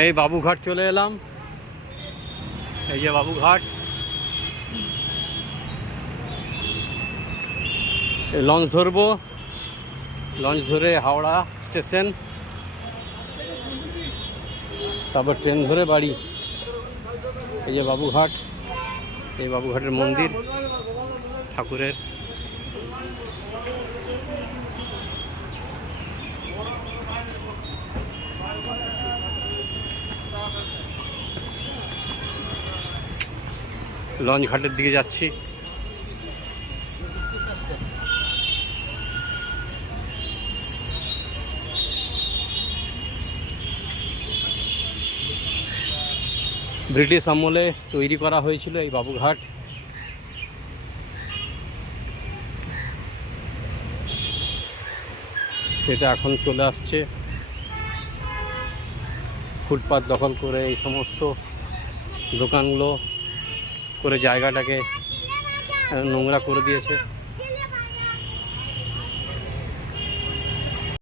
এই বাবুঘাট চলে এলাম। এই যে বাবুঘাট, লঞ্চ ধরবো, লঞ্চ ধরে হাওড়া স্টেশন, তারপর ট্রেন ধরে বাড়ি। এই যে বাবুঘাট, এই বাবুঘাটের মন্দির ঠাকুরের। লঞ্চ ঘাটের দিকে যাচ্ছি। ব্রিটিশ আমলে তৈরি করা হয়েছিল এই বাবুঘাট। সেটা এখন চলে আসছে ফুটপাত দখল করে, এই সমস্ত দোকানগুলো করে জায়গাটাকে নোংরা করে দিয়েছে।